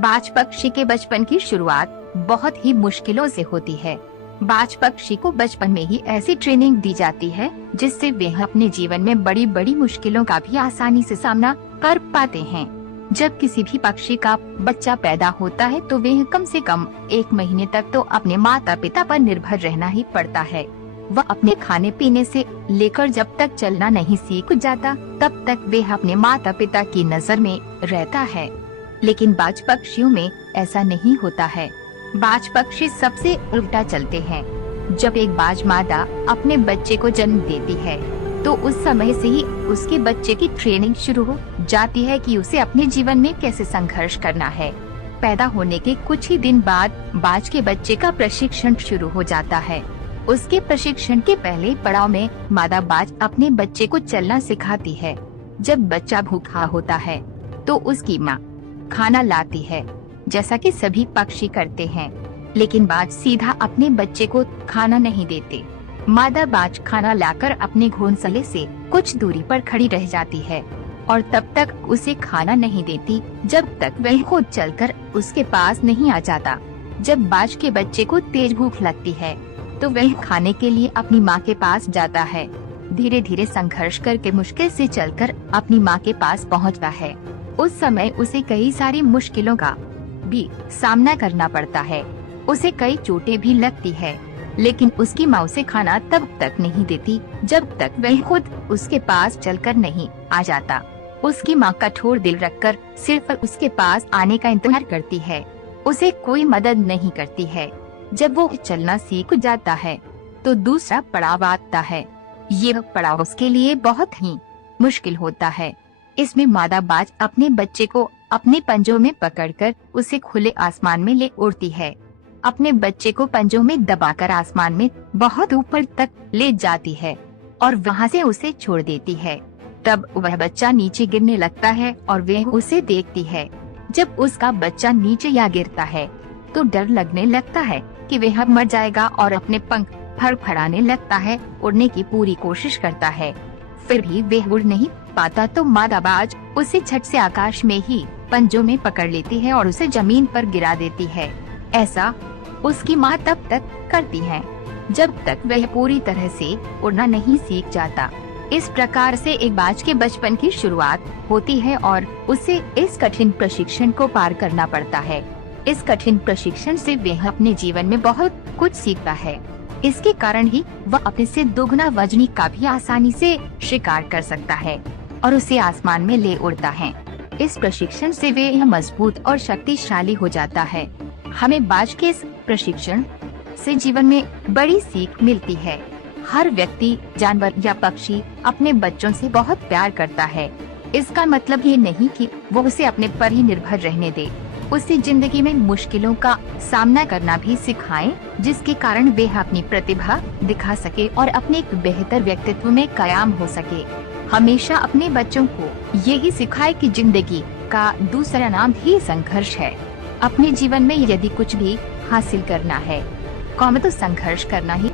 बाज पक्षी के बचपन की शुरुआत बहुत ही मुश्किलों से होती है। बाज पक्षी को बचपन में ही ऐसी ट्रेनिंग दी जाती है जिससे वे अपने जीवन में बड़ी बड़ी मुश्किलों का भी आसानी से सामना कर पाते हैं। जब किसी भी पक्षी का बच्चा पैदा होता है तो वे कम से कम 1 महीने तक तो अपने माता पिता पर निर्भर रहना ही पड़ता है। वह अपने खाने पीने से लेकर जब तक चलना नहीं सीख जाता तब तक वे अपने माता पिता की नजर में रहता है। लेकिन बाज पक्षियों में ऐसा नहीं होता है। बाज पक्षी सबसे उल्टा चलते हैं। जब एक बाज मादा अपने बच्चे को जन्म देती है तो उस समय से ही उसके बच्चे की ट्रेनिंग शुरू हो जाती है कि उसे अपने जीवन में कैसे संघर्ष करना है। पैदा होने के कुछ ही दिन बाद बाज के बच्चे का प्रशिक्षण शुरू हो जाता है। उसके प्रशिक्षण के पहले पड़ाव में मादा बाज अपने बच्चे को चलना सिखाती है। जब बच्चा भूखा होता है तो उसकी माँ खाना लाती है, जैसा कि सभी पक्षी करते हैं। लेकिन बाज सीधा अपने बच्चे को खाना नहीं देते। मादा बाज खाना लाकर अपने घोंसले से कुछ दूरी पर खड़ी रह जाती है और तब तक उसे खाना नहीं देती जब तक वह खुद चलकर उसके पास नहीं आ जाता। जब बाज के बच्चे को तेज भूख लगती है तो वह खाने के लिए अपनी माँ के पास जाता है। धीरे धीरे संघर्ष करके मुश्किल से चलकर अपनी माँ के पास पहुँचता है। उस समय उसे कई सारी मुश्किलों का भी सामना करना पड़ता है। उसे कई चोटें भी लगती है, लेकिन उसकी माँ उसे खाना तब तक नहीं देती जब तक वह खुद उसके पास चलकर नहीं आ जाता। उसकी माँ कठोर दिल रखकर सिर्फ उसके पास आने का इंतजार करती है, उसे कोई मदद नहीं करती है। जब वो चलना सीख जाता है तो दूसरा पड़ाव आता है। ये पड़ाव उसके लिए बहुत ही मुश्किल होता है। इसमें मादा बाज अपने बच्चे को अपने पंजों में पकड़कर उसे खुले आसमान में ले उड़ती है। अपने बच्चे को पंजों में दबाकर आसमान में बहुत ऊपर तक ले जाती है और वहां से उसे छोड़ देती है। तब वह बच्चा नीचे गिरने लगता है और वह उसे देखती है। जब उसका बच्चा नीचे या गिरता है तो डर लगने लगता है कि वह मर जाएगा और अपने पंख फड़फड़ाने लगता है। उड़ने की पूरी कोशिश करता है, फिर भी वह उड़ नहीं पाता तो मादा बाज उसे झट से आकाश में ही पंजों में पकड़ लेती है और उसे जमीन पर गिरा देती है। ऐसा उसकी माँ तब तक करती है जब तक वह पूरी तरह से उड़ना नहीं सीख जाता। इस प्रकार से एक बाज के बचपन की शुरुआत होती है और उसे इस कठिन प्रशिक्षण को पार करना पड़ता है। इस कठिन प्रशिक्षण से वह अपने जीवन में बहुत कुछ सीखता है। इसके कारण ही वह अपने से दोगुना वजनी का भी आसानी से शिकार कर सकता है और उसे आसमान में ले उड़ता है। इस प्रशिक्षण से वे मजबूत और शक्तिशाली हो जाता है। हमें बाज के इस प्रशिक्षण से जीवन में बड़ी सीख मिलती है। हर व्यक्ति, जानवर या पक्षी अपने बच्चों से बहुत प्यार करता है। इसका मतलब ये नहीं कि वो उसे अपने पर ही निर्भर रहने दे। उसे जिंदगी में मुश्किलों का सामना करना भी सिखाएं, जिसके कारण वे अपनी प्रतिभा दिखा सके और अपने एक बेहतर व्यक्तित्व में कायम हो सके। हमेशा अपने बच्चों को यही सिखाएं कि जिंदगी का दूसरा नाम ही संघर्ष है। अपने जीवन में यदि कुछ भी हासिल करना है तो संघर्ष करना ही